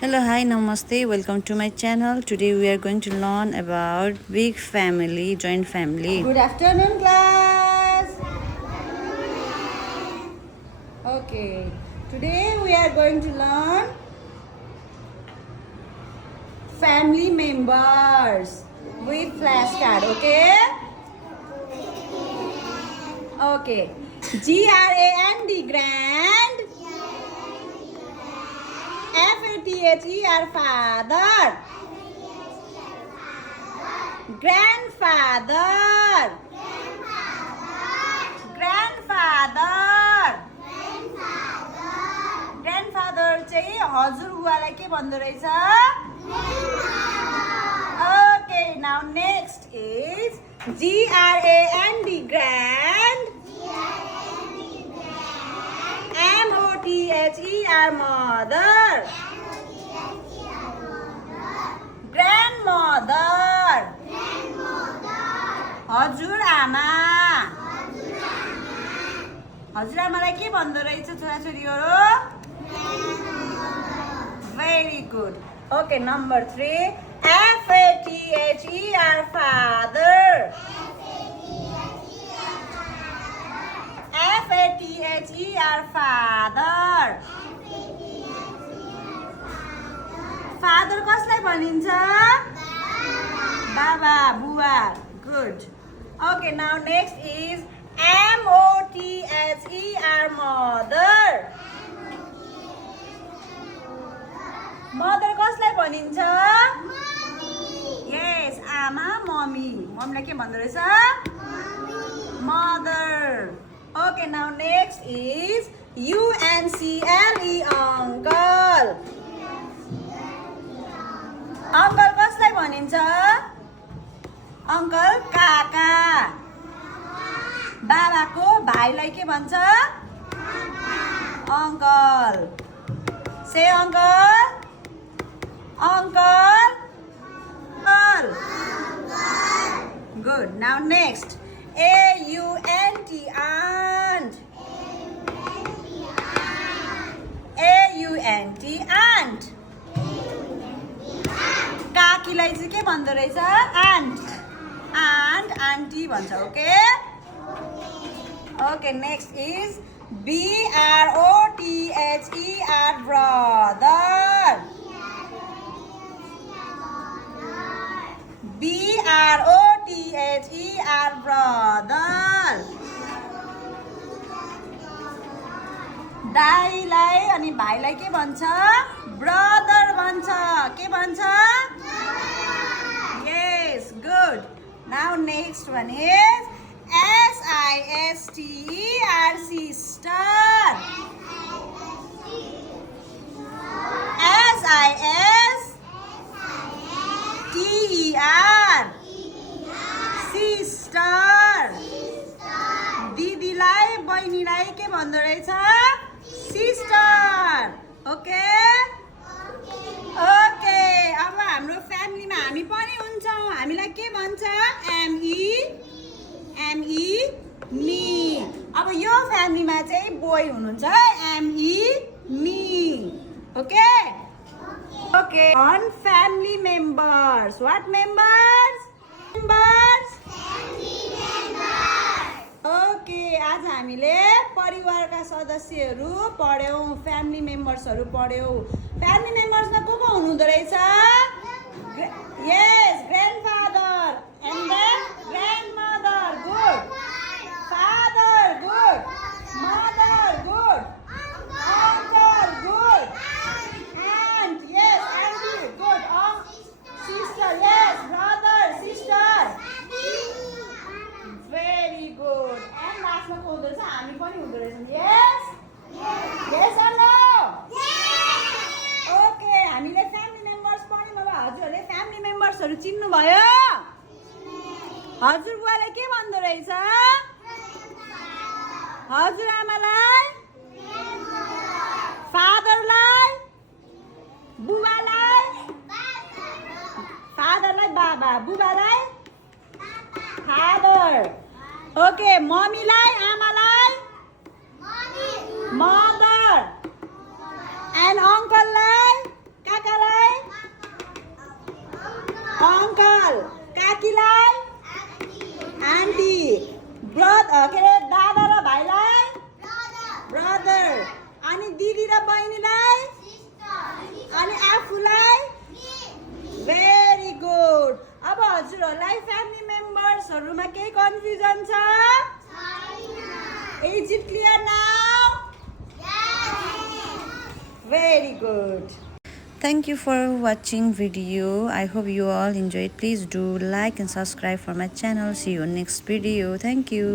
Hello, hi, namaste. Welcome to my channel. Today we are going to learn about big family, joint family. Good afternoon, class. Okay, today we are going to learn family members with flashcard. Okay. GRAND, grand. FATHER, father. Grandfather. Grandfather चाहिँ हजुरबुवालाई के भन्दो रहेछ? Okay, now next is GRAND, grand. MOTHER, mother. Grandmother. हजुरआमा. हजुरआमालाई के भन्दो रहेछ छोराछोरीहरू? Very good. Okay, number 3. FATHER, father. FATHER, father. Father कसलाई भनिन्छ? Baba, बुवा. Good. Okay, now next is MOTHER, mother. Mother कसलाई भनिन्छ? Yes, आमा, mommy. मम्मीलाई के भन्दो रहेछ? Mother. Okay, now next is UNCLE, uncle. Uncle कसलाई भनिन्छ? Uncle, काका. बाबाको भाइलाई के भन्छ? Uncle. Say uncle. Uncle. Uncle. Good. Now next. AUNT, aunt. AUNT, aunt. काकीलाई चाहिँ के भन्दो रहेछ? Aunt. Aunt, auntie भन्छ. Okay? Okay, next is BROTHER, brother. BROTHER, brother. दाइलाई अनि भाइलाई के भन्छ? ब्रदर भन्छ. के भन्छ? Yes, good. Now next one is SISTER, sister. SISTER, sister. दिदीलाई बहिनीलाई के भन्दो रहेछ? Sister. Okay? Okay, अब हाम्रो फ्यामिलीमा हामी पनि हुन्छौँ. हामीलाई के भन्छ? ME, me. अब यो फ्यामिलीमा चाहिँ बोय हुनुहुन्छ. ME, me. Okay? Okay. On family members. What members? Members? Okay, आज हामीले परिवारका सदस्यहरू पढ्यौँ. फ्यामिली मेम्बर्सहरू पढ्यौँ. फ्यामिली मेम्बर्समा को हुनुहुँदो रहेछ? Yes, grandfather. And then grandmother. Good. Father. Good. Mother. Good. Uncle. Good. Aunt. Yes, auntie. Good. Sister. Yes, brother. Sister. Very good. And last one हुँदो रहेछ? हामी पनि हुँदो रहेछौँ. Yes? Yes or no? Okay, हामीले फ्यामिली मेम्बर्स पढ्यौँ. अब हजुरहरूले family मेम्बर्सहरू चिन्नुभयो? हजुरबुवालाई के भन्दो रहेछ? हजुरआमालाई? फादरलाई? बुबालाई? फादरलाई बाबा, बुबालाई? Father. Okay, मम्मीलाई, आमालाई? Mother. And uncle लाई? काका अङ्कल काकीलाई आन्टी के अरे दादा र भाइलाई ब्रदर अनि दिदी र बहिनीलाई अनि आफूलाई भेरी गुड अब हजुरहरूलाई फ्यामिली मेम्बर्सहरूमा केही कन्फ्युजन छ is it clear now very good Thank you for watching video. I hope you all enjoyed. Please do like and subscribe for my channel. See you next video. Thank you.